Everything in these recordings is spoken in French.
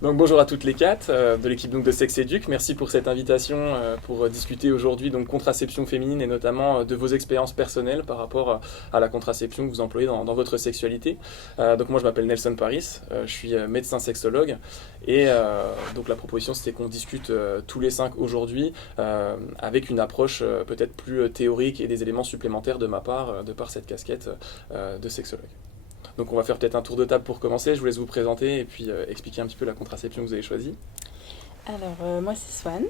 Donc bonjour à toutes les quatre de l'équipe donc de Sex Educ. Merci pour cette invitation pour discuter aujourd'hui donc contraception féminine et notamment de vos expériences personnelles par rapport à la contraception que vous employez dans votre sexualité. Donc moi je m'appelle Nelson Paris, je suis médecin sexologue et donc la proposition c'était qu'on discute tous les cinq aujourd'hui avec une approche peut-être plus théorique et des éléments supplémentaires de ma part de par cette casquette de sexologue. Donc on va faire peut-être un tour de table pour commencer. Je vous laisse vous présenter et puis expliquer un petit peu la contraception que vous avez choisie. Alors, moi, c'est Swan.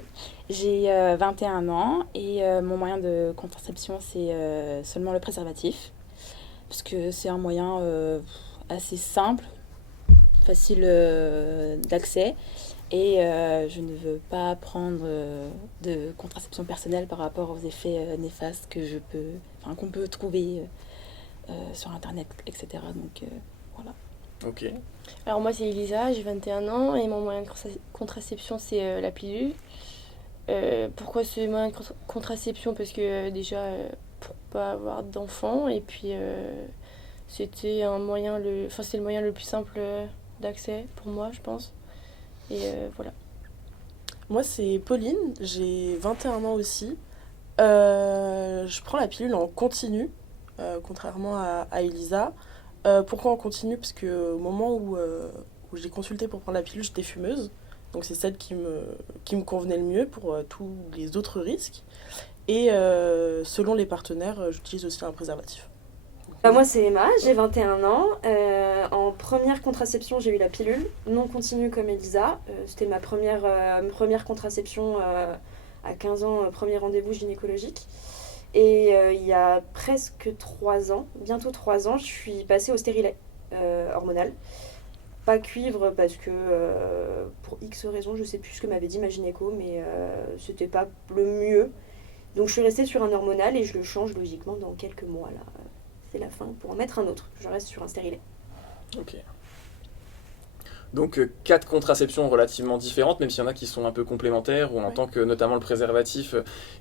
J'ai 21 ans et mon moyen de contraception, c'est seulement le préservatif. Parce que c'est un moyen assez simple, facile d'accès. Et je ne veux pas prendre de contraception personnelle par rapport aux effets néfastes qu'on peut trouver sur Internet, etc. Donc, voilà. Ok. Alors moi c'est Elisa, j'ai 21 ans et mon moyen de contraception c'est la pilule. Pourquoi ce moyen de contraception? Parce que déjà pour pas avoir d'enfants et puis c'était c'est le moyen le plus simple d'accès pour moi je pense. Et voilà. Moi, c'est Pauline, j'ai 21 ans aussi. Je prends la pilule en continu, contrairement à Elisa. Pourquoi en continu? Parce qu'au moment où j'ai consulté pour prendre la pilule, j'étais fumeuse. Donc c'est celle qui me convenait le mieux pour tous les autres risques. Et selon les partenaires, j'utilise aussi un préservatif. Moi c'est Emma, j'ai 21 ans. En première contraception j'ai eu la pilule, non continue comme Elisa. C'était ma première contraception à 15 ans, premier rendez-vous gynécologique. Et il y a presque 3 ans, bientôt 3 ans, je suis passée au stérilet hormonal. Pas cuivre parce que pour X raisons, je sais plus ce que m'avait dit ma gynéco, mais c'était pas le mieux. Donc je suis restée sur un hormonal et je le change logiquement dans quelques mois là. C'est la fin pour en mettre un autre. Je reste sur un stérilet. Ok. Donc quatre contraceptions relativement différentes, même s'il y en a qui sont un peu complémentaires, ou en tant que notamment le préservatif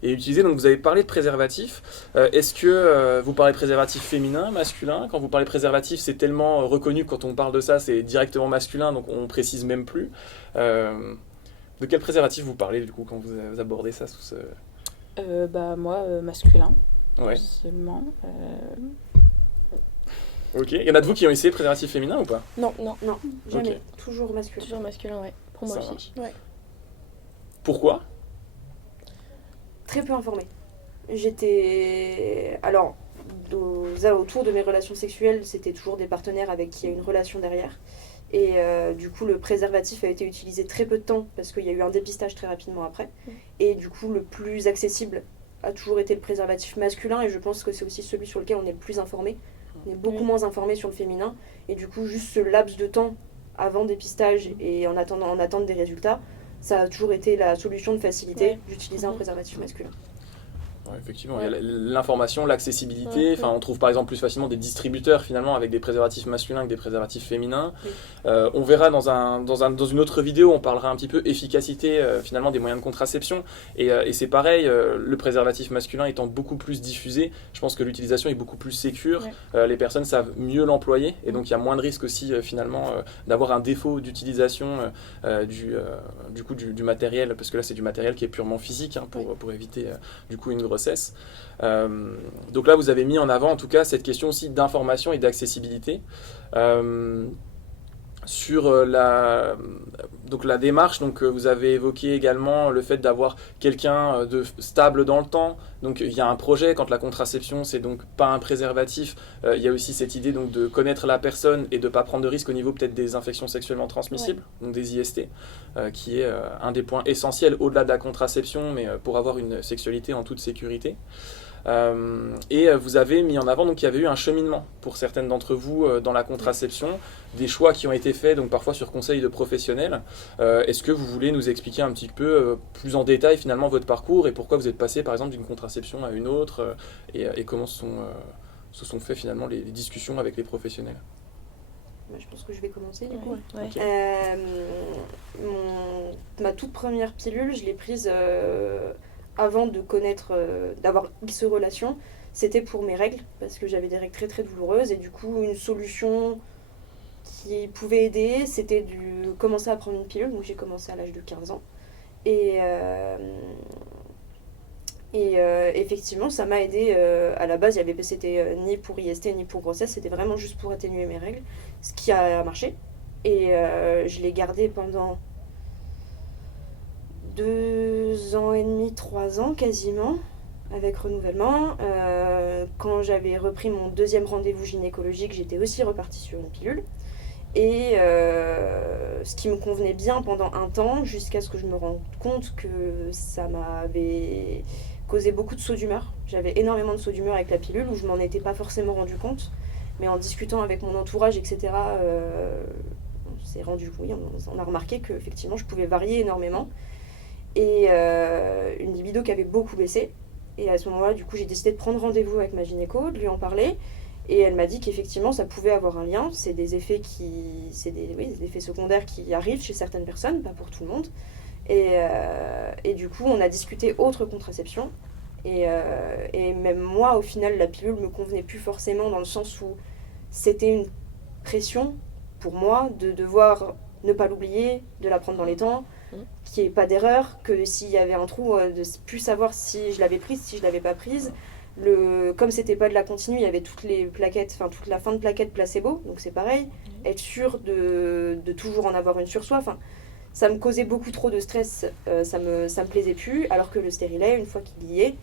est utilisé. Donc vous avez parlé de préservatif. Est-ce que vous parlez préservatif féminin, masculin? Quand vous parlez préservatif, c'est tellement reconnu que quand on parle de ça, c'est directement masculin, donc on précise même plus. De quel préservatif vous parlez du coup quand vous abordez ça sous ce... Moi, masculin, Ouais. seulement. Ok. Il y en a de vous qui ont essayé le préservatif féminin ou pas? Non, Non, jamais. Ok. Toujours masculin. Toujours masculin, ouais. Pour moi Ça aussi. marche. Pourquoi? Très peu informée. J'étais... Alors, autour de mes relations sexuelles, c'était toujours des partenaires avec qui il y a une relation derrière. Et du coup, le préservatif a été utilisé très peu de temps parce qu'il y a eu un dépistage très rapidement après. Et du coup, le plus accessible a toujours été le préservatif masculin et je pense que c'est aussi celui sur lequel on est le plus informé. On est beaucoup moins informé sur le féminin et du coup, juste ce laps de temps avant dépistage et en attente des résultats, ça a toujours été la solution de facilité d'utiliser un préservatif masculin. Ouais, effectivement, Ouais. il y a l'information, l'accessibilité. Ouais. Enfin, on trouve par exemple plus facilement des distributeurs finalement avec des préservatifs masculins que des préservatifs féminins. Oui. On verra dans une autre vidéo, on parlera un petit peu efficacité finalement des moyens de contraception. Et c'est pareil, le préservatif masculin étant beaucoup plus diffusé, je pense que l'utilisation est beaucoup plus sécure. Les personnes savent mieux l'employer et donc il y a moins de risques aussi finalement d'avoir un défaut d'utilisation du matériel, parce que là c'est du matériel qui est purement physique hein, pour éviter du coup une grossesse. Donc là, vous avez mis en avant en tout cas cette question aussi d'information et d'accessibilité. Sur la démarche, donc, vous avez évoqué également le fait d'avoir quelqu'un de stable dans le temps. Donc il y a un projet, quand la contraception c'est donc pas un préservatif, il y a aussi cette idée donc, de connaître la personne et de ne pas prendre de risque au niveau peut-être des infections sexuellement transmissibles, donc des IST, qui est un des points essentiels au-delà de la contraception, mais pour avoir une sexualité en toute sécurité. Et vous avez mis en avant donc qu'il y avait eu un cheminement pour certaines d'entre vous dans la contraception, des choix qui ont été faits donc parfois sur conseil de professionnels. Est-ce que vous voulez nous expliquer un petit peu plus en détail finalement votre parcours et pourquoi vous êtes passé par exemple d'une contraception à une autre et comment se sont fait finalement les discussions avec les professionnels? Je pense que je vais commencer du coup. Ouais. Ok. Ma toute première pilule, je l'ai prise avant de connaître, d'avoir X relations. C'était pour mes règles, parce que j'avais des règles très très douloureuses, et du coup une solution qui pouvait aider, c'était du commencer à prendre une pilule, donc j'ai commencé à l'âge de 15 ans. Et effectivement, ça m'a aidé. À la base, c'était ni pour IST ni pour grossesse, c'était vraiment juste pour atténuer mes règles, ce qui a marché. Et je l'ai gardé pendant 2 ans et demi, 3 ans quasiment, avec renouvellement. Quand j'avais repris mon deuxième rendez-vous gynécologique, j'étais aussi repartie sur une pilule. Et ce qui me convenait bien pendant un temps, jusqu'à ce que je me rende compte que ça m'avait causé beaucoup de sauts d'humeur. J'avais énormément de sauts d'humeur avec la pilule, où je m'en étais pas forcément rendu compte. Mais en discutant avec mon entourage, etc., on a remarqué qu'effectivement, je pouvais varier énormément. Et une libido qui avait beaucoup baissé. Et à ce moment-là, du coup, j'ai décidé de prendre rendez-vous avec ma gynéco, de lui en parler. Et elle m'a dit qu'effectivement, ça pouvait avoir un lien. C'est des effets des effets secondaires qui arrivent chez certaines personnes, pas pour tout le monde. Et du coup, on a discuté autre contraception. Et même moi, au final, la pilule me convenait plus forcément, dans le sens où c'était une pression pour moi de devoir ne pas l'oublier, de la prendre dans les temps, qu'il n'y ait pas d'erreur, que s'il y avait un trou, de plus savoir si je l'avais prise, si je ne l'avais pas prise. Comme c'était pas de la continue, il y avait toutes les plaquettes, enfin toute la fin de plaquette placebo, donc c'est pareil. Être sûr de toujours en avoir une sur soi. Enfin, ça me causait beaucoup trop de stress, ça me plaisait plus, alors que le stérilet, une fois qu'il y est,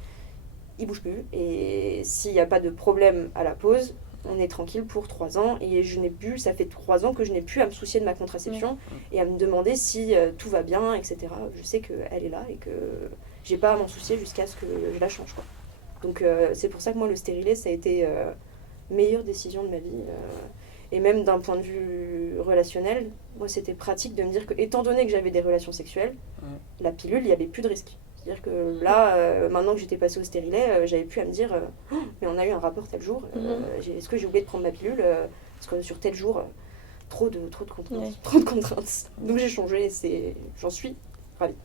il bouge plus. Et s'il n'y a pas de problème à la pause, on est tranquille pour 3 ans. Et ça fait 3 ans que je n'ai plus à me soucier de ma contraception et à me demander si tout va bien, etc. Je sais qu'elle est là et que j'ai pas à m'en soucier jusqu'à ce que je la change, quoi. Donc c'est pour ça que moi, le stérilet, ça a été meilleure décision de ma vie. Et même d'un point de vue relationnel, moi, c'était pratique de me dire que, étant donné que j'avais des relations sexuelles, la pilule, il n'y avait plus de risque. C'est-à-dire que là, maintenant que j'étais passée au stérilet, j'avais plus à me dire mais on a eu un rapport tel jour, est-ce que j'ai oublié de prendre ma pilule parce que sur tel jour, trop de contraintes. Ouais. Trop de contraintes. Donc j'ai changé et j'en suis ravie.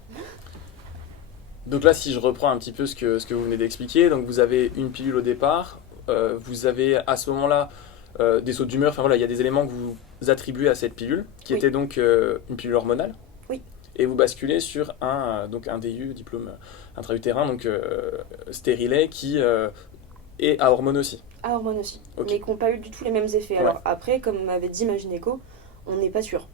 Donc là, si je reprends un petit peu ce que vous venez d'expliquer, donc vous avez une pilule au départ, vous avez à ce moment-là des sauts d'humeur, enfin voilà, il y a des éléments que vous attribuez à cette pilule, qui était donc une pilule hormonale. Oui. Et vous basculez sur un DIU, diplôme intra-utérin, donc stérilet, qui est à hormones aussi. À hormones aussi, Okay. mais qui n'ont pas eu du tout les mêmes effets. Ouais. Alors après, comme m'avait dit ma gynéco, on n'est pas sûr.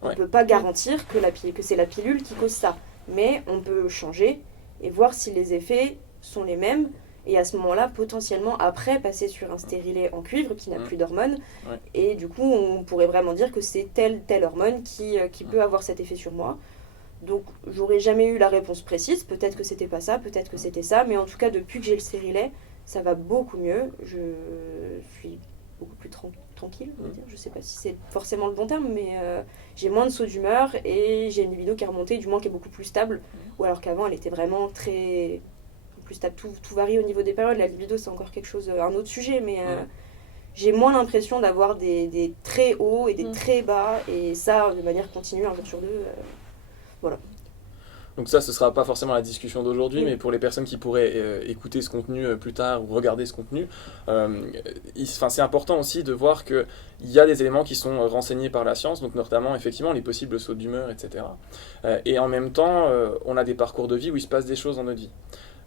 On ne Ouais. peut pas garantir que c'est la pilule qui cause ça, mais on peut changer et voir si les effets sont les mêmes. Et à ce moment-là, potentiellement, après, passer sur un stérilet en cuivre qui n'a plus d'hormones. Ouais. Et du coup, on pourrait vraiment dire que c'est telle hormone qui peut avoir cet effet sur moi. Donc, j'aurais jamais eu la réponse précise. Peut-être que c'était pas ça, peut-être que c'était ça. Mais en tout cas, depuis que j'ai le stérilet, ça va beaucoup mieux. Je suis beaucoup plus tranquille, on va dire. Je sais pas si c'est forcément le bon terme, mais j'ai moins de sauts d'humeur et j'ai une libido qui est remontée, du moins qui est beaucoup plus stable. Ou alors qu'avant, elle était vraiment très plus stable. Tout varie au niveau des périodes. La libido, c'est encore un autre sujet, mais j'ai moins l'impression d'avoir des très hauts et des très bas, et ça de manière continue, un jour sur deux. Voilà. Donc ça, ce sera pas forcément la discussion d'aujourd'hui, mais pour les personnes qui pourraient écouter ce contenu plus tard ou regarder ce contenu, c'est important aussi de voir qu'il y a des éléments qui sont renseignés par la science, donc notamment effectivement les possibles sauts d'humeur, etc. Et en même temps, on a des parcours de vie où il se passe des choses dans notre vie.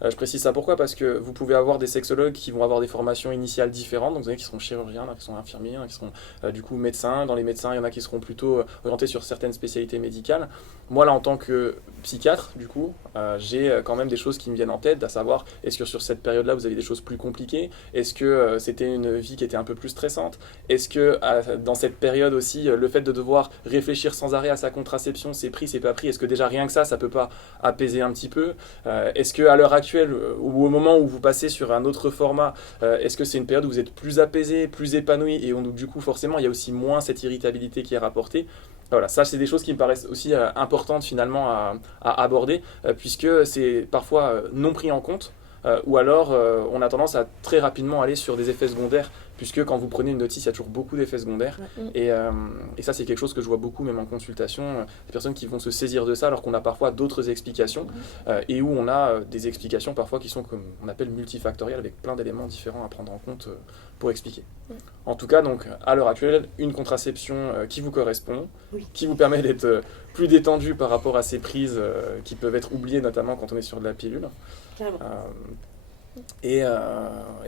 Je précise ça pourquoi ? Parce que vous pouvez avoir des sexologues qui vont avoir des formations initiales différentes, donc vous avez qui seront chirurgiens, il y en a qui sont infirmiers, il y en a qui seront du coup médecins. Dans les médecins, il y en a qui seront plutôt orientés sur certaines spécialités médicales. Moi là, en tant que psychiatre, du coup, j'ai quand même des choses qui me viennent en tête, à savoir, est-ce que sur cette période-là, vous avez des choses plus compliquées ? Est-ce que c'était une vie qui était un peu plus stressante ? Est-ce que dans cette période aussi, le fait de devoir réfléchir sans arrêt à sa contraception, c'est pris, c'est pas pris, est-ce que déjà rien que ça peut pas apaiser un petit peu ? Est-ce qu'à l'heure actuelle, ou au moment où vous passez sur un autre format, est-ce que c'est une période où vous êtes plus apaisé, plus épanoui, et du coup forcément il y a aussi moins cette irritabilité qui est rapportée. Voilà, ça c'est des choses qui me paraissent aussi importantes finalement à aborder, puisque c'est parfois non pris en compte, ou alors on a tendance à très rapidement aller sur des effets secondaires puisque quand vous prenez une notice, il y a toujours beaucoup d'effets secondaires. Ouais. Et ça, c'est quelque chose que je vois beaucoup, même en consultation, des personnes qui vont se saisir de ça alors qu'on a parfois d'autres explications, et où on a des explications parfois qui sont, comme on appelle, multifactorielles, avec plein d'éléments différents à prendre en compte pour expliquer. En tout cas, donc, à l'heure actuelle, une contraception qui vous correspond, qui vous permet d'être plus détendu par rapport à ces prises qui peuvent être oubliées, notamment quand on est sur de la pilule. Carrément. Et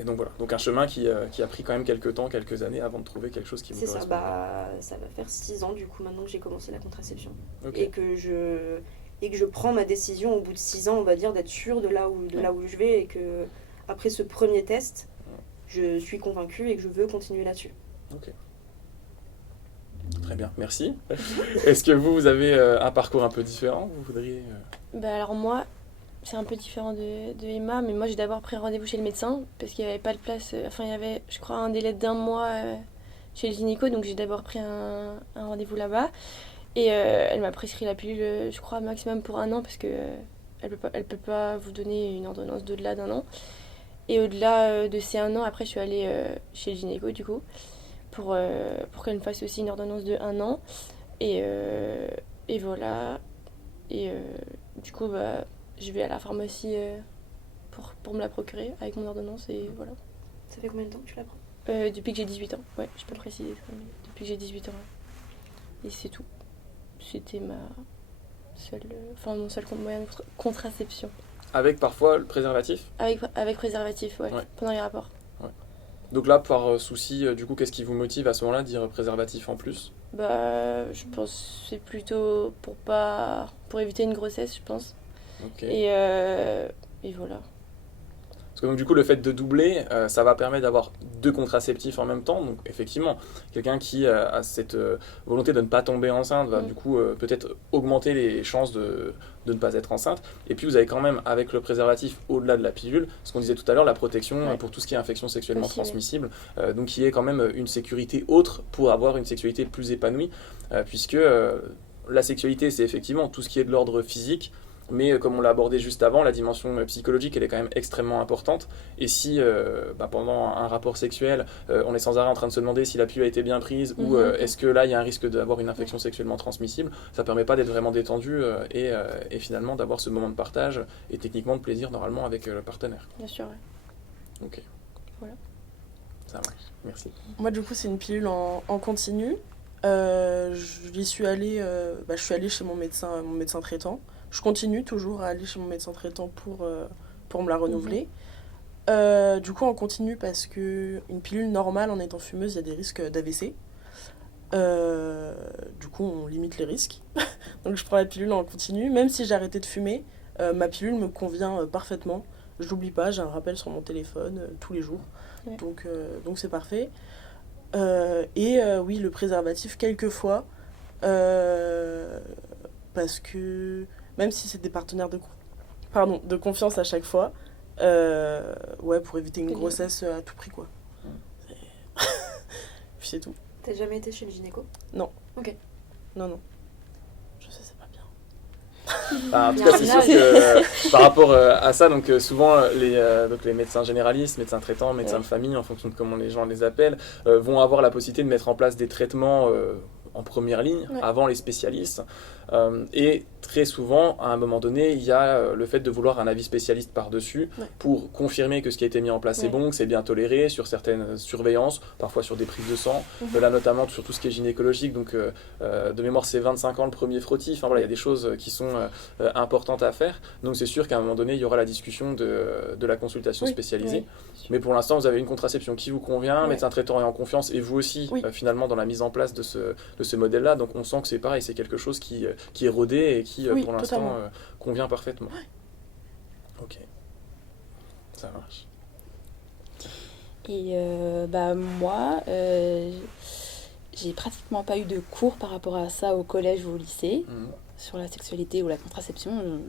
donc voilà, donc un chemin qui a pris quand même quelques temps, quelques années avant de trouver quelque chose qui vous C'est ça, correspond. ça va faire 6 ans du coup maintenant que j'ai commencé la contraception. Ok. Et que je prends ma décision au bout de 6 ans, on va dire, d'être sûre de là où je vais, et que après ce premier test, je suis convaincue et que je veux continuer là-dessus. Ok. Très bien, merci. Est-ce que vous avez un parcours un peu différent, vous voudriez Bah alors moi, c'est un peu différent de Emma, mais moi j'ai d'abord pris rendez-vous chez le médecin parce qu'il n'y avait pas de place. Enfin, il y avait, je crois, un délai d'1 mois chez le gynéco, donc j'ai d'abord pris un rendez-vous là-bas. Et elle m'a prescrit la pilule, je crois, maximum pour 1 an parce que elle peut pas vous donner une ordonnance d'au-delà d'1 an. Et au-delà de ces 1 an, après je suis allée chez le gynéco du coup pour qu'elle me fasse aussi une ordonnance de 1 an. Et voilà. Et du coup, bah, je vais à la pharmacie pour me la procurer avec mon ordonnance et voilà. Ça fait combien de temps que tu la prends ? Depuis que j'ai 18 ans, ouais, je peux préciser. Depuis que j'ai 18 ans. Ouais. Et c'est tout. C'était mon seul moyen de contraception. Avec parfois le préservatif ? Avec préservatif, ouais, Ouais. pendant les rapports. Donc là, par souci, du coup, qu'est-ce qui vous motive à ce moment-là de dire préservatif en plus ? Bah, je pense que c'est plutôt pour éviter une grossesse, je pense. Ok. Et voilà. Parce que donc, du coup, le fait de doubler, ça va permettre d'avoir 2 contraceptifs en même temps. Donc effectivement, quelqu'un qui a cette volonté de ne pas tomber enceinte va du coup peut-être augmenter les chances de ne pas être enceinte. Et puis vous avez quand même, avec le préservatif, au-delà de la pilule, ce qu'on disait tout à l'heure, la protection pour tout ce qui est infection sexuellement transmissible. Donc qui est quand même une sécurité autre pour avoir une sexualité plus épanouie. Puisque la sexualité, c'est effectivement tout ce qui est de l'ordre physique. Mais comme on l'a abordé juste avant, la dimension psychologique, elle est quand même extrêmement importante. Et si pendant un rapport sexuel, on est sans arrêt en train de se demander si la pilule a été bien prise ou est-ce que là, il y a un risque d'avoir une infection sexuellement transmissible, ça ne permet pas d'être vraiment détendu et finalement d'avoir ce moment de partage et techniquement de plaisir normalement avec le partenaire. Bien sûr, ouais. Ok. Voilà. Ça marche. Merci. Moi, du coup, c'est une pilule en continu. Je suis allée chez mon médecin traitant. Je continue toujours à aller chez mon médecin traitant pour me la renouveler. Du coup, en continu, parce qu'une pilule normale, en étant fumeuse, il y a des risques d'AVC. Du coup, on limite les risques. Donc, je prends la pilule en continu. Même si j'ai arrêté de fumer, ma pilule me convient parfaitement. Je l'oublie pas, j'ai un rappel sur mon téléphone tous les jours. Ouais. Donc, c'est parfait. Oui, le préservatif, quelquefois, parce que même si c'est des partenaires de confiance à chaque fois, pour éviter une grossesse à tout prix, quoi. Puis c'est tout. T'as jamais été chez le gynéco ? Non. Ok. Non. Je sais, c'est pas bien. En tout cas, c'est sûr que par rapport à ça, donc souvent les médecins généralistes, médecins traitants, médecins de famille, en fonction de comment les gens les appellent, vont avoir la possibilité de mettre en place des traitements en première ligne, avant les spécialistes. Et très souvent, à un moment donné, il y a le fait de vouloir un avis spécialiste par-dessus pour confirmer que ce qui a été mis en place est bon, que c'est bien toléré sur certaines surveillances, parfois sur des prises de sang, là notamment sur tout ce qui est gynécologique. Donc de mémoire, c'est 25 ans le premier frottis. Enfin voilà, il y a des choses qui sont importantes à faire. Donc c'est sûr qu'à un moment donné, il y aura la discussion de la consultation spécialisée. Mais pour l'instant, vous avez une contraception qui vous convient, médecin traitant est en confiance, et vous aussi, finalement, dans la mise en place de ce modèle-là. Donc on sent que c'est pareil, c'est quelque chose qui est rodé et qui, pour l'instant, convient parfaitement. Ok, ça marche. Et moi, j'ai pratiquement pas eu de cours par rapport à ça au collège ou au lycée, sur la sexualité ou la contraception.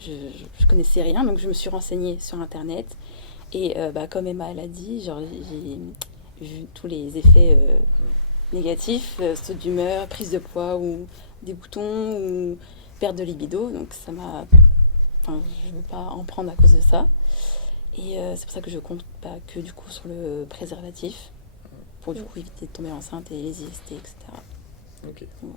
Je connaissais rien, donc je me suis renseignée sur Internet. Et comme Emma l'a dit, j'ai vu tous les effets négatifs, saut d'humeur, prise de poids ou des boutons ou perte de libido. Donc ça m'a... Enfin, je ne veux pas en prendre à cause de ça. Et c'est pour ça que je compte pas que du coup sur le préservatif. pour du coup éviter de tomber enceinte et les IST, etc. Ok. Ouais.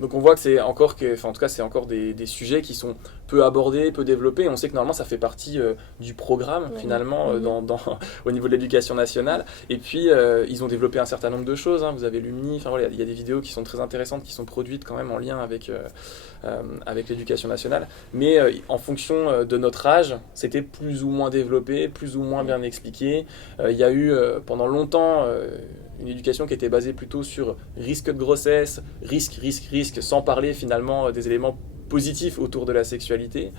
Donc on voit que c'est encore, en tout cas c'est encore des sujets qui sont peu abordés, peu développés. On sait que normalement ça fait partie du programme finalement au niveau de l'éducation nationale. Et puis ils ont développé un certain nombre de choses. Vous avez l'UMNI, enfin voilà, il y a des vidéos qui sont très intéressantes, qui sont produites quand même en lien avec l'éducation nationale. Mais en fonction de notre âge, c'était plus ou moins développé, plus ou moins bien expliqué. Il y a eu pendant longtemps une éducation qui était basée plutôt sur risque de grossesse, risque, sans parler finalement des éléments positifs autour de la sexualité.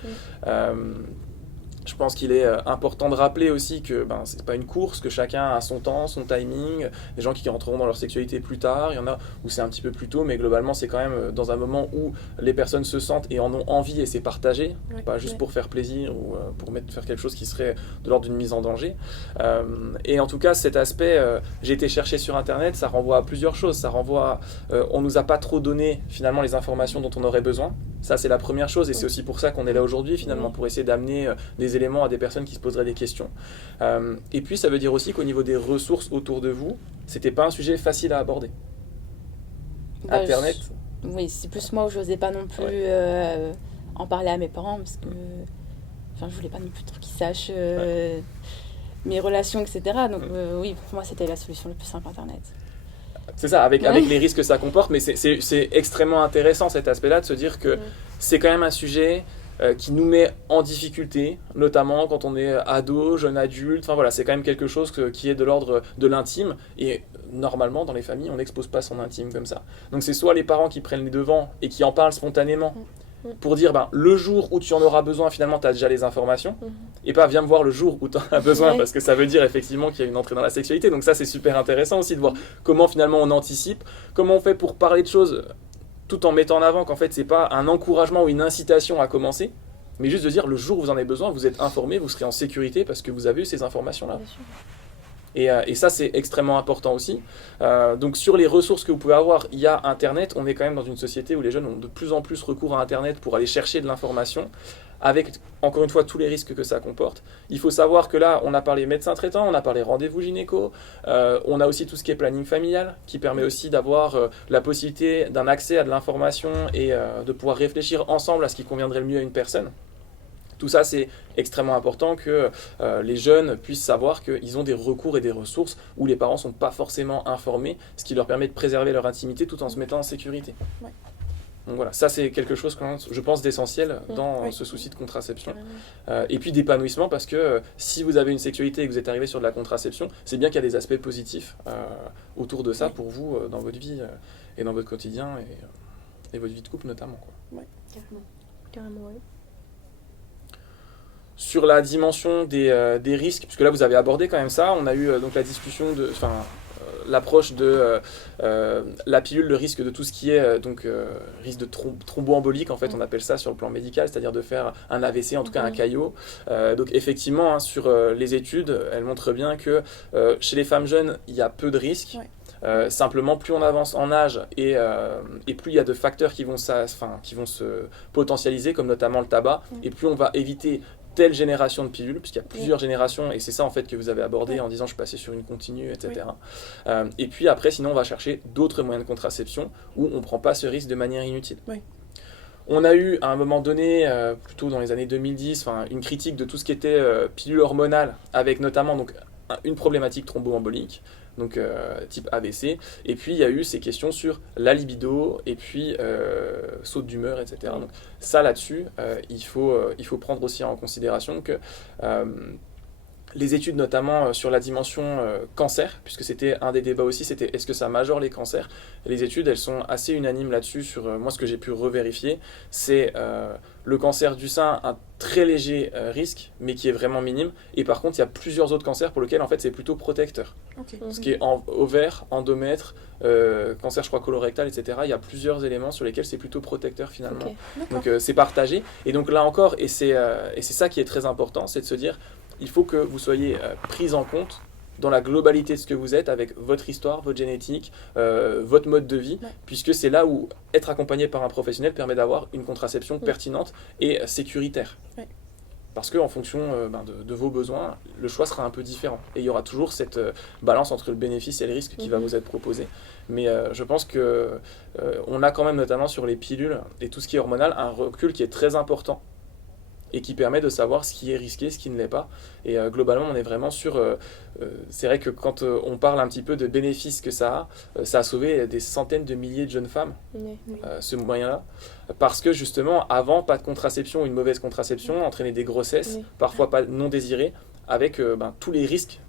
Je pense qu'il est important de rappeler aussi que c'est pas une course, que chacun a son temps, son timing. Des gens qui rentreront dans leur sexualité plus tard, il y en a où c'est un petit peu plus tôt, mais globalement c'est quand même dans un moment où les personnes se sentent et en ont envie et c'est partagé, pas juste pour faire plaisir ou pour faire quelque chose qui serait de l'ordre d'une mise en danger. Et en tout cas cet aspect, j'ai été chercher sur internet, ça renvoie à plusieurs choses. Ça renvoie on nous a pas trop donné finalement les informations dont on aurait besoin. Ça, c'est la première chose, et c'est aussi pour ça qu'on est là aujourd'hui, finalement, pour essayer d'amener des éléments à des personnes qui se poseraient des questions. Et puis, ça veut dire aussi qu'au niveau des ressources autour de vous, c'était pas un sujet facile à aborder. Internet. Oui, c'est plus moi où je n'osais pas non plus en parler à mes parents, parce que je voulais pas non plus trop qu'ils sachent mes relations, etc. Donc oui, pour moi, c'était la solution la plus simple, Internet. C'est ça, avec les risques que ça comporte, mais c'est extrêmement intéressant cet aspect-là de se dire que c'est quand même un sujet qui nous met en difficulté, notamment quand on est ado, jeune adulte. Enfin voilà, c'est quand même quelque chose qui est de l'ordre de l'intime. Et normalement, dans les familles, on n'expose pas son intime comme ça. Donc c'est soit les parents qui prennent les devants et qui en parlent spontanément pour dire le jour où tu en auras besoin, finalement, tu as déjà les informations. Et pas viens me voir le jour où tu en as besoin, parce que ça veut dire effectivement qu'il y a une entrée dans la sexualité. Donc ça, c'est super intéressant aussi de voir comment finalement on anticipe, comment on fait pour parler de choses tout en mettant en avant qu'en fait, c'est pas un encouragement ou une incitation à commencer, mais juste de dire le jour où vous en avez besoin, vous êtes informé, vous serez en sécurité parce que vous avez eu ces informations-là. Et ça, c'est extrêmement important aussi. Donc sur les ressources que vous pouvez avoir, il y a Internet. On est quand même dans une société où les jeunes ont de plus en plus recours à Internet pour aller chercher de l'information, avec, encore une fois, tous les risques que ça comporte. Il faut savoir que là, on a parlé médecin traitant, on a parlé rendez-vous gynéco, on a aussi tout ce qui est planning familial, qui permet aussi d'avoir la possibilité d'un accès à de l'information et de pouvoir réfléchir ensemble à ce qui conviendrait le mieux à une personne. Tout ça, c'est extrêmement important que les jeunes puissent savoir qu'ils ont des recours et des ressources où les parents ne sont pas forcément informés, ce qui leur permet de préserver leur intimité tout en se mettant en sécurité. Donc voilà, ça c'est quelque chose, je pense, d'essentiel dans ce souci de contraception. Et puis d'épanouissement, parce que si vous avez une sexualité et que vous êtes arrivé sur de la contraception, c'est bien qu'il y a des aspects positifs autour de ça pour vous dans votre vie et dans votre quotidien et votre vie de couple notamment. Carrément, oui. Sur la dimension des risques, puisque là vous avez abordé quand même ça, on a eu donc la discussion l'approche de la pilule, le risque de tout ce qui est risque de thromboembolique, en fait on appelle ça sur le plan médical, c'est-à-dire de faire un AVC, en tout cas un caillot. Donc effectivement, sur les études, elles montrent bien que chez les femmes jeunes, il y a peu de risques. Simplement, plus on avance en âge et plus il y a de facteurs qui vont se potentialiser, comme notamment le tabac, et plus on va éviter telle génération de pilules, puisqu'il y a plusieurs générations, et c'est ça en fait que vous avez abordé en disant je suis passé sur une continue, etc. Et puis après, sinon on va chercher d'autres moyens de contraception où on ne prend pas ce risque de manière inutile. On a eu à un moment donné, plutôt dans les années 2010, une critique de tout ce qui était pilule hormonale, avec notamment une problématique thromboembolique, donc type AVC, et puis il y a eu ces questions sur la libido, et puis saute d'humeur, etc. Donc ça là-dessus, il faut prendre aussi en considération que les études notamment sur la dimension cancer, puisque c'était un des débats aussi, c'était est-ce que ça majore les cancers. Les études, elles sont assez unanimes là-dessus. Sur moi, ce que j'ai pu revérifier, c'est le cancer du sein, un très léger risque, mais qui est vraiment minime. Et par contre, il y a plusieurs autres cancers pour lesquels en fait c'est plutôt protecteur. Ce qui est ovaire, endomètre, cancer, je crois, colorectal, etc. Il y a plusieurs éléments sur lesquels c'est plutôt protecteur finalement. Donc c'est partagé. Et donc là encore, et c'est ça qui est très important, c'est de se dire il faut que vous soyez pris en compte dans la globalité de ce que vous êtes, avec votre histoire, votre génétique, votre mode de vie, puisque c'est là où être accompagné par un professionnel permet d'avoir une contraception pertinente et sécuritaire. parce qu'en fonction de vos besoins, le choix sera un peu différent. Et il y aura toujours cette balance entre le bénéfice et le risque qui va vous être proposé. Mais je pense qu'on a quand même, notamment sur les pilules et tout ce qui est hormonal, un recul qui est très important et qui permet de savoir ce qui est risqué, ce qui ne l'est pas. Et globalement, on est vraiment sur... c'est vrai que quand on parle un petit peu de bénéfices que ça a sauvé des centaines de milliers de jeunes femmes, ce moyen-là. Parce que justement, avant, pas de contraception, une mauvaise contraception entraînait des grossesses, parfois pas non désirées, avec tous les risques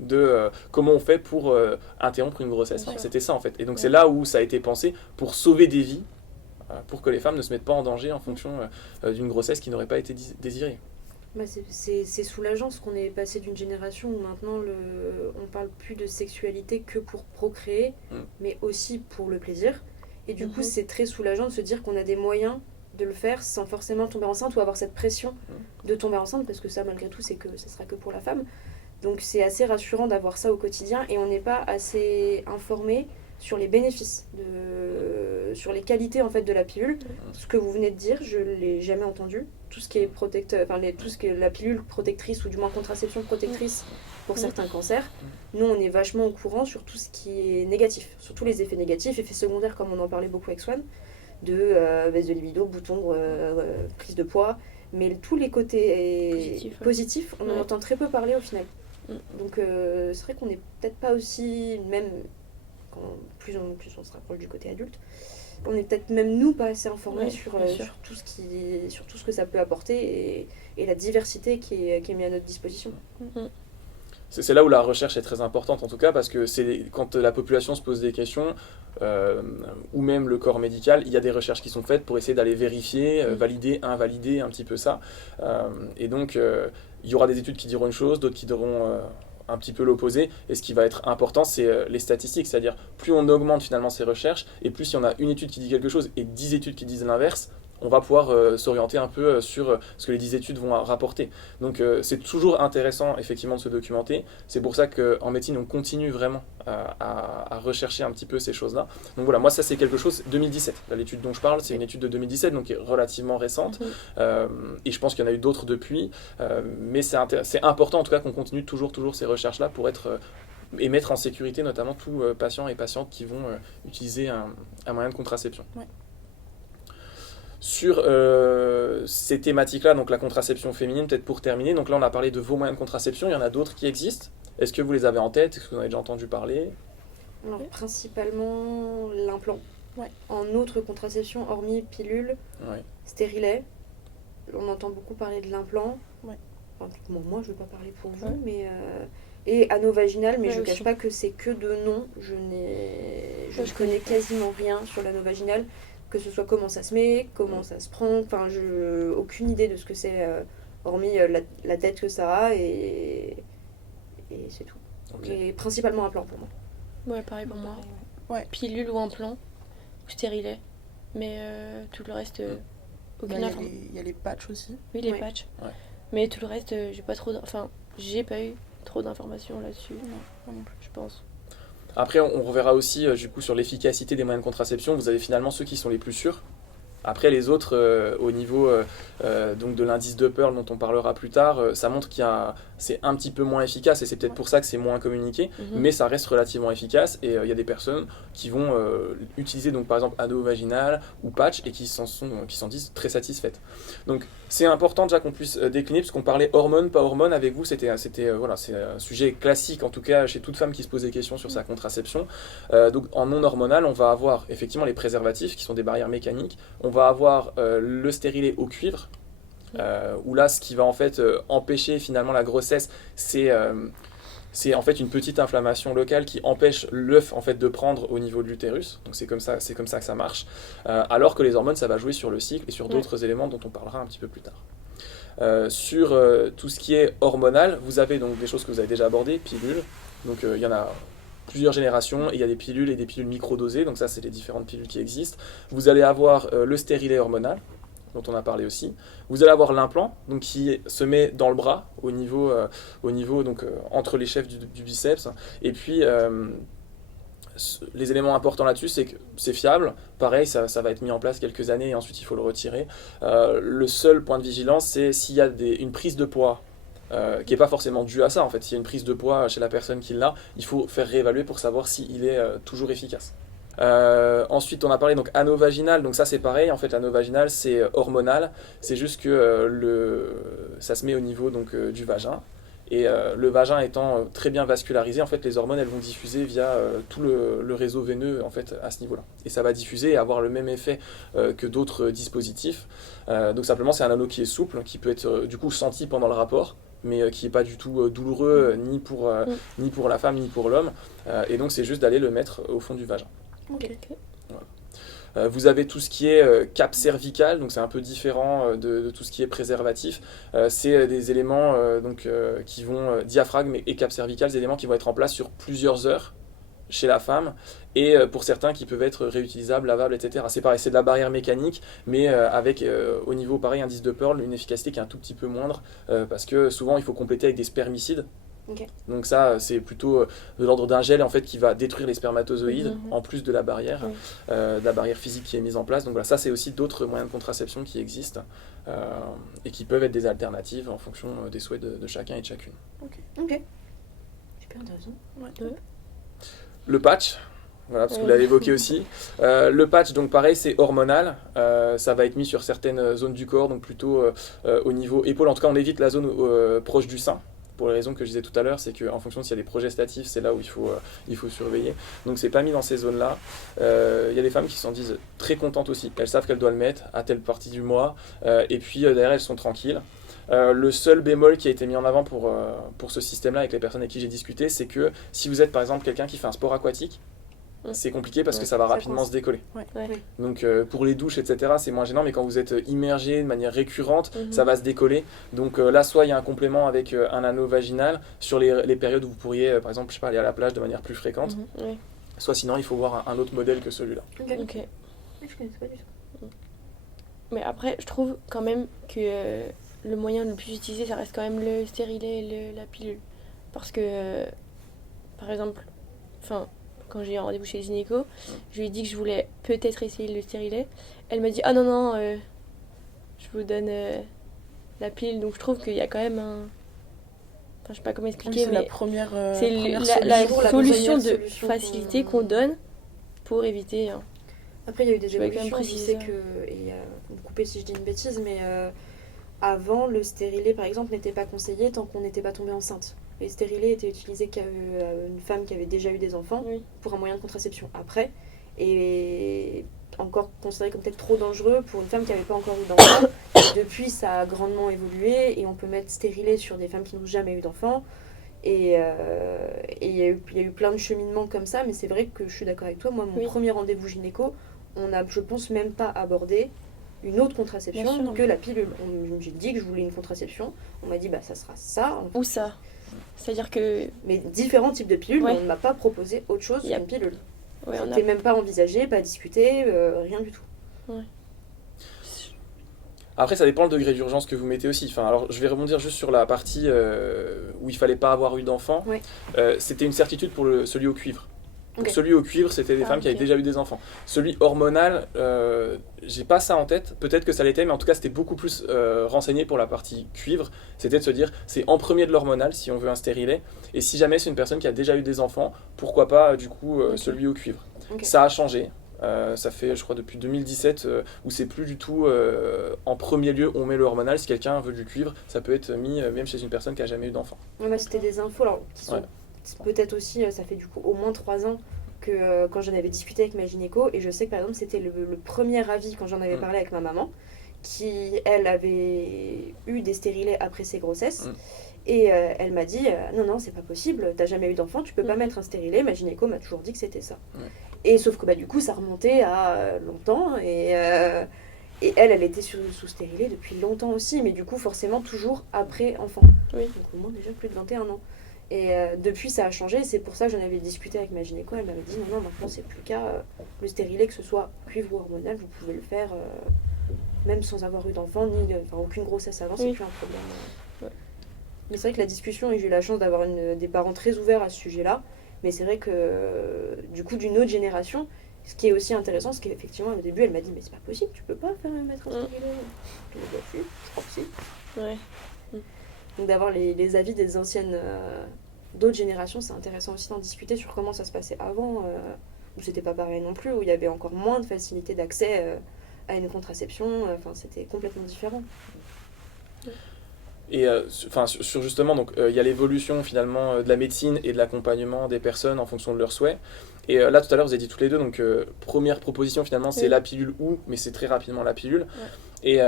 de comment on fait pour interrompre une grossesse. C'était ça en fait. Et donc c'est là où ça a été pensé pour sauver des vies, pour que les femmes ne se mettent pas en danger en fonction d'une grossesse qui n'aurait pas été désirée. C'est soulageant parce qu'on est passé d'une génération où maintenant on parle plus de sexualité que pour procréer, mais aussi pour le plaisir. Et du coup, c'est très soulageant de se dire qu'on a des moyens de le faire sans forcément tomber enceinte ou avoir cette pression de tomber enceinte, parce que ça, malgré tout, ça sera que pour la femme. Donc c'est assez rassurant d'avoir ça au quotidien et on n'est pas assez informé sur les bénéfices, sur les qualités en fait de la pilule. Ce que vous venez de dire, je ne l'ai jamais entendu. Tout ce qui est tout ce qui est la pilule protectrice ou du moins contraception protectrice pour certains cancers, nous on est vachement au courant sur tout ce qui est négatif, sur tous les effets négatifs, effets secondaires comme on en parlait beaucoup avec Swan, de baisse de libido, boutons, prise de poids, mais tous les côtés positifs on en entend très peu parler au final. Donc c'est vrai qu'on n'est peut-être pas aussi, même quand plus on se rapproche du côté adulte, on n'est peut-être même nous pas assez informés sur tout ce que ça peut apporter et la diversité qui est mise à notre disposition. C'est là où la recherche est très importante en tout cas, parce que c'est quand la population se pose des questions, ou même le corps médical, il y a des recherches qui sont faites pour essayer d'aller vérifier, valider, invalider un petit peu ça. Et donc il y aura des études qui diront une chose, d'autres qui diront un petit peu l'opposé. Et ce qui va être important, c'est les statistiques, c'est-à-dire plus on augmente finalement ces recherches, et plus il y en a une étude qui dit quelque chose et 10 études qui disent l'inverse, on va pouvoir s'orienter un peu sur ce que les 10 études vont rapporter. Donc c'est toujours intéressant effectivement de se documenter. C'est pour ça qu'en médecine, on continue vraiment à rechercher un petit peu ces choses-là. Donc voilà, moi ça c'est quelque chose, 2017. L'étude dont je parle, c'est une étude de 2017, donc qui est relativement récente. Et je pense qu'il y en a eu d'autres depuis. Mais c'est important en tout cas qu'on continue toujours ces recherches-là pour et mettre en sécurité notamment tous patients et patientes qui vont utiliser un moyen de contraception. Sur ces thématiques-là, donc la contraception féminine, peut-être pour terminer, donc là on a parlé de vos moyens de contraception, il y en a d'autres qui existent. Est-ce que vous les avez en tête? Est-ce que vous en avez déjà entendu parler? Alors principalement l'implant. En autre contraception, hormis pilule, stérilet, on entend beaucoup parler de l'implant. Enfin, moi je ne vais pas parler pour vous, mais... Et anneau vaginal, mais je ne cache pas que c'est que de nom. Je ne connais quasiment rien sur l'anneau vaginal. Que ce soit comment ça se met, comment ça se prend, enfin aucune idée de ce que c'est, hormis la tête que ça a et c'est tout. Et principalement un plan pour moi. Ouais, pareil pour moi. Pilule ou implant, ou stérilet, mais tout le reste, aucune information. Il y a les patchs aussi. Oui, les patchs. Mais tout le reste, j'ai pas eu trop d'informations là-dessus, non plus, je pense. Après, on reverra aussi du coup sur l'efficacité des moyens de contraception. Vous avez finalement ceux qui sont les plus sûrs. Après, les autres, au niveau donc de l'indice de Pearl dont on parlera plus tard, ça montre c'est un petit peu moins efficace et c'est peut-être pour ça que c'est moins communiqué, mais ça reste relativement efficace et il y a des personnes qui vont utiliser donc par exemple anneau vaginal ou patch et qui s'en disent très satisfaites. Donc c'est important déjà qu'on puisse décliner, parce qu'on parlait hormones, pas hormones avec vous, c'est un sujet classique en tout cas chez toute femme qui se pose des questions sur sa contraception. Donc en non hormonal, on va avoir effectivement les préservatifs qui sont des barrières mécaniques, on va avoir le stérilet au cuivre, où là ce qui va en fait empêcher finalement la grossesse, c'est en fait une petite inflammation locale qui empêche l'œuf en fait de prendre au niveau de l'utérus. Donc c'est comme ça que ça marche. Alors que les hormones, ça va jouer sur le cycle et sur d'autres éléments dont on parlera un petit peu plus tard. Sur tout ce qui est hormonal, vous avez donc des choses que vous avez déjà abordées, pilules. Donc il y en a plusieurs générations, et il y a des pilules et des pilules microdosées, donc ça c'est les différentes pilules qui existent. Vous allez avoir le stérilet hormonal, dont on a parlé aussi. Vous allez avoir l'implant, donc qui se met dans le bras, au niveau donc, entre les chefs du biceps. Et puis, les éléments importants là-dessus, c'est que c'est fiable. Pareil, ça va être mis en place quelques années et ensuite il faut le retirer. Le seul point de vigilance, c'est s'il y a une prise de poids qui n'est pas forcément due à ça. En fait, s'il y a une prise de poids chez la personne qui l'a, il faut faire réévaluer pour savoir s'il est toujours efficace. Ensuite, on a parlé donc anneau vaginal, donc ça c'est pareil. En fait, l'anneau vaginal c'est hormonal, c'est juste que ça se met au niveau donc, du vagin. Et le vagin étant très bien vascularisé, en fait, les hormones elles vont diffuser via tout le réseau veineux en fait à ce niveau-là. Et ça va diffuser et avoir le même effet que d'autres dispositifs. Donc simplement, c'est un anneau qui est souple, qui peut être du coup senti pendant le rapport, mais qui n'est pas du tout douloureux ni pour la femme ni pour l'homme. Et donc c'est juste d'aller le mettre au fond du vagin. Ok. Vous avez tout ce qui est cap cervical, donc c'est un peu différent de tout ce qui est préservatif. C'est des éléments qui vont, diaphragme et cap cervical, des éléments qui vont être en place sur plusieurs heures chez la femme, et pour certains qui peuvent être réutilisables, lavables, etc. C'est pareil, c'est de la barrière mécanique, mais avec au niveau pareil, indice de Pearl, une efficacité qui est un tout petit peu moindre, parce que souvent il faut compléter avec des spermicides. Ok. Donc ça, c'est plutôt de l'ordre d'un gel en fait qui va détruire les spermatozoïdes en plus de la barrière physique qui est mise en place. Donc voilà, ça c'est aussi d'autres moyens de contraception qui existent et qui peuvent être des alternatives en fonction des souhaits de chacun et de chacune. Ok. Super intéressant. Ouais. Le patch. Voilà, parce que vous l'avez évoqué aussi. Le patch, donc pareil, c'est hormonal. Ça va être mis sur certaines zones du corps, donc plutôt au niveau épaule. En tout cas, on évite la zone proche du sein. Pour les raisons que je disais tout à l'heure, c'est qu'en fonction s'il y a des progestatifs, c'est là où il faut surveiller. Donc c'est pas mis dans ces zones-là. Il y a des femmes qui s'en disent très contentes aussi. Elles savent qu'elles doivent le mettre à telle partie du mois. Et puis derrière, elles sont tranquilles. Le seul bémol qui a été mis en avant pour ce système-là avec les personnes avec qui j'ai discuté, c'est que si vous êtes par exemple quelqu'un qui fait un sport aquatique, c'est compliqué parce que ça va rapidement coince. se décoller. Ouais. Donc pour les douches, etc., c'est moins gênant, mais quand vous êtes immergé de manière récurrente, ça va se décoller. Donc là, soit il y a un complément avec un anneau vaginal sur les périodes où vous pourriez, par exemple, je sais pas, aller à la plage de manière plus fréquente, Ouais. soit sinon il faut voir un autre modèle que celui-là. Ok. Je connais pas du tout. Mais après, je trouve quand même que le moyen le plus utilisé, ça reste quand même le stérilet et la pilule. Parce que, par exemple, quand j'ai eu un rendez-vous chez le gynéco, je lui ai dit que je voulais peut-être essayer le stérilet. Elle m'a dit « Ah non, non, je vous donne la pilule. » Donc je trouve qu'il y a quand même un... Enfin, je sais pas comment expliquer, C'est mais la première, c'est première la solution. solution de facilité qu'on donne pour éviter... Après, il y a eu des Je vais quand même évolutions. Je préciser sais ça. que, et vous me coupez si je dis une bêtise, mais avant, le stérilet, par exemple, n'était pas conseillé tant qu'on n'était pas tombé enceinte. Les stérilets étaient utilisés qu'à une femme qui avait déjà eu des enfants pour un moyen de contraception après, et encore considéré comme peut-être trop dangereux pour une femme qui n'avait pas encore eu d'enfant. Depuis, ça a grandement évolué et on peut mettre stérilet sur des femmes qui n'ont jamais eu d'enfant. Et il y a eu plein de cheminements comme ça, mais c'est vrai que je suis d'accord avec toi. Moi, mon premier rendez-vous gynéco, on n'a, je pense, même pas abordé une autre contraception que la pilule. J'ai dit que je voulais une contraception. On m'a dit, bah ça sera ça. Ou ça. C'est-à-dire que... Mais différents types de pilules, mais on ne m'a pas proposé autre chose qu'une pilule. Ouais, C'était même pas envisagé, pas discuté, rien du tout. Ouais. Après, ça dépend le degré d'urgence que vous mettez aussi. Enfin, alors, je vais rebondir juste sur la partie où il fallait pas avoir eu d'enfant. Ouais. C'était une certitude pour celui au cuivre. Donc, Ok. celui au cuivre, c'était des femmes qui avaient déjà eu des enfants. Celui hormonal, j'ai pas ça en tête. Peut-être que ça l'était, mais en tout cas, c'était beaucoup plus renseigné pour la partie cuivre. C'était de se dire, c'est en premier de l'hormonal si on veut un stérilet. Et si jamais c'est une personne qui a déjà eu des enfants, pourquoi pas du coup celui au cuivre. Ok. Ça a changé. Ça fait, je crois, depuis 2017 où c'est plus du tout en premier lieu on met le hormonal. Si quelqu'un veut du cuivre, ça peut être mis même chez une personne qui a jamais eu d'enfant. Ouais, moi, c'était des infos alors, qui sont peut-être aussi, ça fait du coup au moins 3 ans que quand j'en avais discuté avec ma gynéco, et je sais que par exemple c'était le premier avis quand j'en avais parlé avec ma maman, qui elle avait eu des stérilets après ses grossesses. Et elle m'a dit non, c'est pas possible, t'as jamais eu d'enfant, tu peux pas mettre un stérilet. Ma gynéco m'a toujours dit que c'était ça. Et sauf que du coup, ça remontait à longtemps. Et elle était sous stérilet depuis longtemps aussi, mais du coup, forcément, toujours après enfant. Oui. Donc au moins déjà plus de 21 ans. Et depuis, ça a changé. Et c'est pour ça que j'en avais discuté avec ma gynéco. Elle m'avait dit non, maintenant, c'est plus le cas. Le stérilet, que ce soit cuivre ou hormonal, vous pouvez le faire même sans avoir eu d'enfant, ni aucune grossesse avant, c'est plus un problème. Mais c'est vrai que la discussion, et j'ai eu la chance d'avoir des parents très ouverts à ce sujet-là, Mais c'est vrai que du coup, d'une autre génération, ce qui est aussi intéressant, c'est qu'effectivement, au début, elle m'a dit mais c'est pas possible, tu peux pas mettre un stérilet. Je lui ai dit, bah, si, je crois que si. Ouais. Donc d'avoir les avis des anciennes, d'autres générations, c'est intéressant aussi d'en discuter sur comment ça se passait avant, où c'était pas pareil non plus, où il y avait encore moins de facilité d'accès à une contraception, enfin c'était complètement différent. Et sur justement, donc il y a l'évolution finalement de la médecine et de l'accompagnement des personnes en fonction de leurs souhaits. Et là tout à l'heure vous avez dit toutes les deux, donc première proposition finalement c'est la pilule ou, mais c'est très rapidement la pilule. Ouais. Et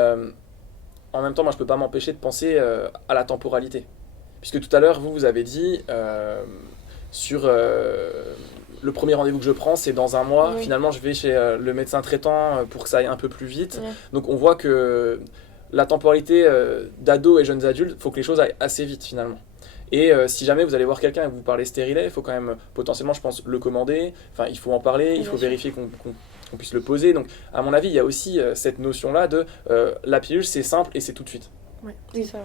en même temps moi je peux pas m'empêcher de penser à la temporalité. Puisque tout à l'heure vous avez dit sur le premier rendez-vous que je prends c'est dans un mois, finalement je vais chez le médecin traitant pour que ça aille un peu plus vite. Donc on voit que la temporalité d'ados et jeunes adultes, il faut que les choses aillent assez vite finalement. Et si jamais vous allez voir quelqu'un et que vous parlez stérilet, il faut quand même potentiellement, je pense, le commander. Enfin, il faut en parler, il faut vérifier qu'on puisse le poser. Donc, à mon avis, il y a aussi cette notion-là de la pilule, c'est simple et c'est tout de suite. Ouais, c'est ça.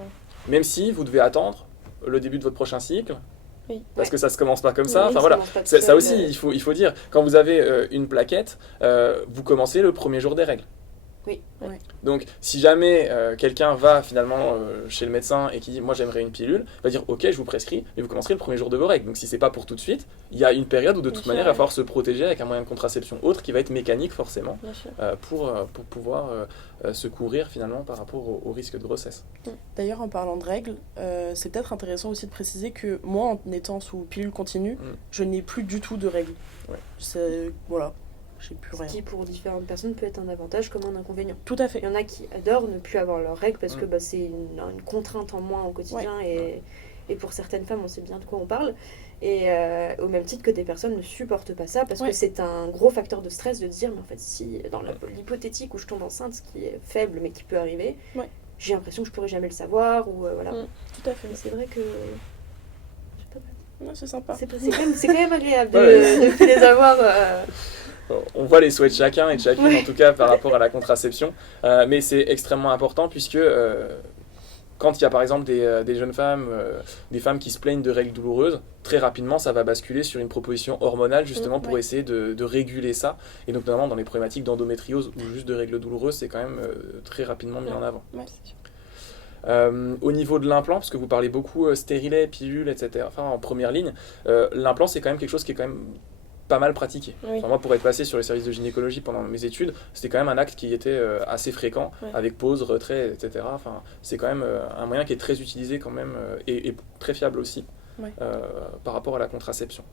Même si vous devez attendre le début de votre prochain cycle. Oui. Parce que ça se commence pas comme ça. Oui, enfin voilà, ça aussi, il faut dire. Quand vous avez une plaquette, vous commencez le premier jour des règles. Oui. Ouais. Donc, si jamais quelqu'un va finalement chez le médecin et qui dit moi j'aimerais une pilule, il va dire ok, je vous prescris, mais vous commencerez le premier jour de vos règles. Donc, si c'est pas pour tout de suite, il y a une période où de toute manière il va falloir se protéger avec un moyen de contraception autre qui va être mécanique forcément pour pouvoir se couvrir finalement par rapport au risque de grossesse. D'ailleurs, en parlant de règles, c'est peut-être intéressant aussi de préciser que moi, en étant sous pilule continue, je n'ai plus du tout de règles. Ouais. Voilà. J'ai plus rien. Ce qui pour différentes personnes peut être un avantage comme un inconvénient. Tout à fait. Il y en a qui adorent ne plus avoir leurs règles parce que c'est une contrainte en moins au quotidien et pour certaines femmes on sait bien de quoi on parle. Et au même titre que des personnes ne supportent pas ça parce que c'est un gros facteur de stress de dire mais en fait si dans l'hypothétique où je tombe enceinte, ce qui est faible mais qui peut arriver, j'ai l'impression que je pourrais jamais le savoir ou voilà. Tout à fait. Mais c'est vrai que c'est sympa. C'est quand même agréable de les avoir. On voit les souhaits de chacun et de chacune en tout cas par rapport à la contraception, mais c'est extrêmement important puisque quand il y a par exemple des jeunes femmes, des femmes qui se plaignent de règles douloureuses, très rapidement ça va basculer sur une proposition hormonale justement pour essayer de réguler ça, et donc notamment dans les problématiques d'endométriose ou juste de règles douloureuses, c'est quand même très rapidement mis en avant. Au niveau de l'implant, parce que vous parlez beaucoup stérilet, pilule, etc., enfin en première ligne, l'implant c'est quand même quelque chose qui est quand même pas mal pratiqué. Enfin, moi, pour être passé sur les services de gynécologie pendant mes études, c'était quand même un acte qui était assez fréquent, avec pause, retrait, etc. Enfin, c'est quand même un moyen qui est très utilisé quand même et très fiable aussi par rapport à la contraception.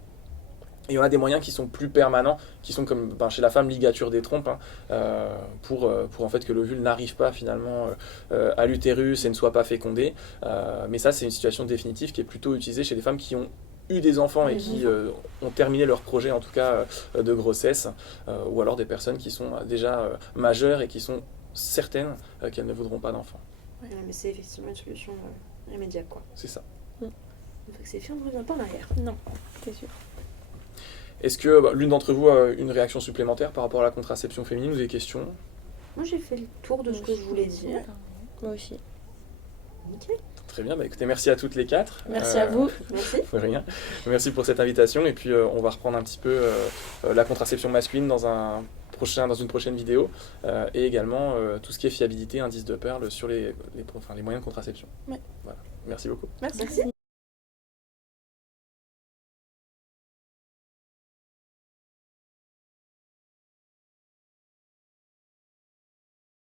Et on a des moyens qui sont plus permanents, qui sont comme chez la femme ligature des trompes, pour en fait que l'ovule n'arrive pas finalement à l'utérus et ne soit pas fécondé. Mais ça, c'est une situation définitive qui est plutôt utilisée chez des femmes qui ont eu des enfants et qui ont terminé leur projet en tout cas de grossesse, ou alors des personnes qui sont déjà majeures et qui sont certaines qu'elles ne voudront pas d'enfants. Mais c'est effectivement une solution immédiate, quoi. C'est ça. Une fois que c'est fait, on ne revient pas en arrière. Non, c'est sûr. Est-ce que l'une d'entre vous a une réaction supplémentaire par rapport à la contraception féminine ou des questions? Moi j'ai fait le tour de ce que je voulais dire. Moi aussi. Nickel. Très bien, écoutez, merci à toutes les quatre. Merci à vous. Merci. Rien. Merci pour cette invitation et puis on va reprendre un petit peu la contraception masculine dans une prochaine vidéo et également tout ce qui est fiabilité, indice de Pearl sur les moyens de contraception. Voilà. Merci beaucoup. Merci.